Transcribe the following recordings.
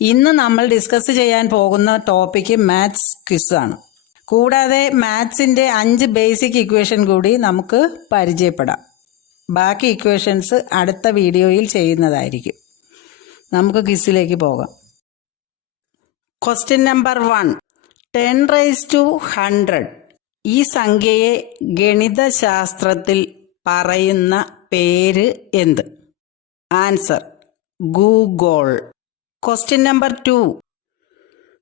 ഇന്ന് നമ്മൾ ഡിസ്കസ് ചെയ്യാൻ പോകുന്ന ടോപ്പിക്ക് മാത്സ് ക്വിസാണ്. കൂടാതെ മാത്സിൻ്റെ 5 ബേസിക് ഇക്വേഷൻ കൂടി നമുക്ക് പരിചയപ്പെടാം. ബാക്കി ഇക്വേഷൻസ് അടുത്ത വീഡിയോയിൽ ചെയ്യുന്നതായിരിക്കും. നമുക്ക് ക്വിസിലേക്ക് പോകാം. Question number 1. 10⁻100 ഈ സംഖ്യയെ ഗണിതശാസ്ത്രത്തിൽ പറയുന്ന പേര് എന്ത്? Answer googol. Question number 2.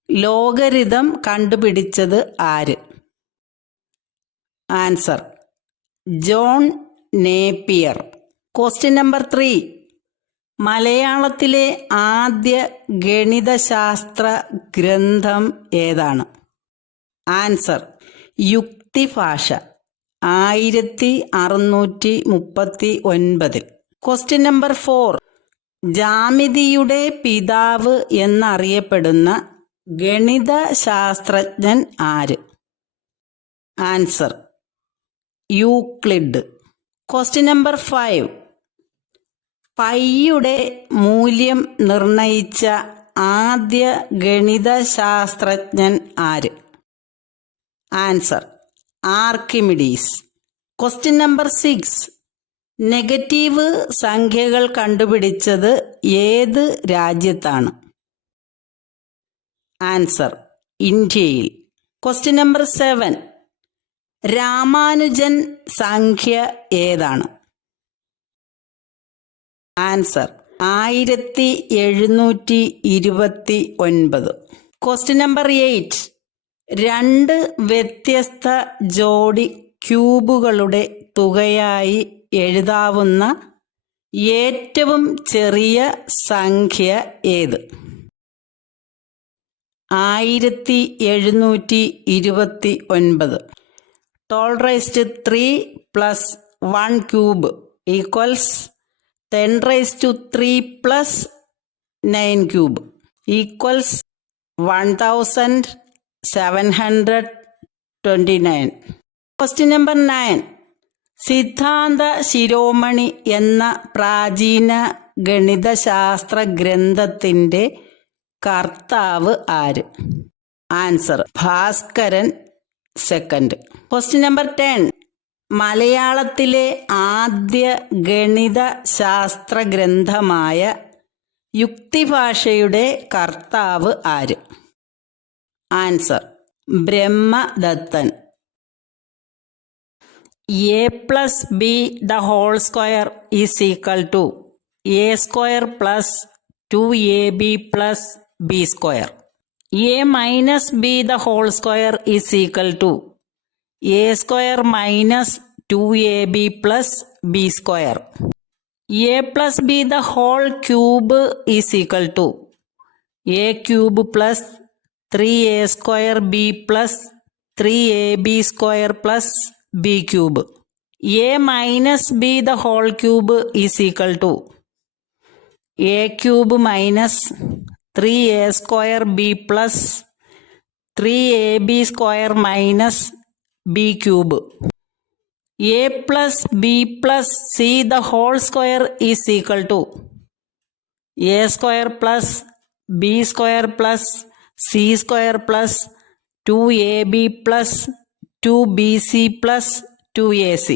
Logarithm കണ്ടുപിടിച്ചത് ആര്? Answer John Napier. Question number 3. മലയാളത്തിലെ ആദ്യ ഗണിതശാസ്ത്ര ഗ്രന്ഥം ഏതാണ്? ആൻസർ യുക്തിഭാഷ 1639. Question number 4. ജാമിതിയുടെ പിതാവ് എന്നറിയപ്പെടുന്ന ഗണിതശാസ്ത്രജ്ഞൻ ആര്? Answer Euclid. Question number 5. പൈയുടെ മൂല്യം നിർണയിച്ച ആദ്യ ഗണിതശാസ്ത്രജ്ഞൻ ആര്? Answer Archimedes. Question number 6. Negative സംഖ്യകൾ കണ്ടുപിടിച്ചത് ഏത് രാജ്യത്താണ്? ആൻസർ ഇന്ത്യയിൽ. Question number 7. രാമാനുജൻ സംഖ്യ ഏതാണ്? ആൻസർ 1729. Question number 8. 2 വ്യത്യസ്ത ജോഡി ക്യൂബുകളുടെ തുകയായി എഴുതാവുന്ന ഏറ്റവും ചെറിയ സംഖ്യ ഏത്? 1729. 12⁻³ + 1³ = 10⁻³ + 9³ = 1729. Question number 9. സിദ്ധാന്ത ശിരോമണി എന്ന പ്രാചീന ഗണിതശാസ്ത്ര ഗ്രന്ഥത്തിൻ്റെ കർത്താവ് ആര്? Answer Bhaskaran second. Question number 10. മലയാളത്തിലെ ആദ്യ ഗണിതശാസ്ത്ര ഗ്രന്ഥമായ യുക്തിഭാഷയുടെ കർത്താവ് ആര്? Answer Brahmadathan. a+b² = a² + 2ab + b². a−b² = a² - 2ab + b². a+b³ = a³ + 3a²b + 3ab² + b³ a−b² = a³ - 3a²b + 3ab² - b³ a+b + c² = a² + b² + c² + 2ab + 2bc + 2ac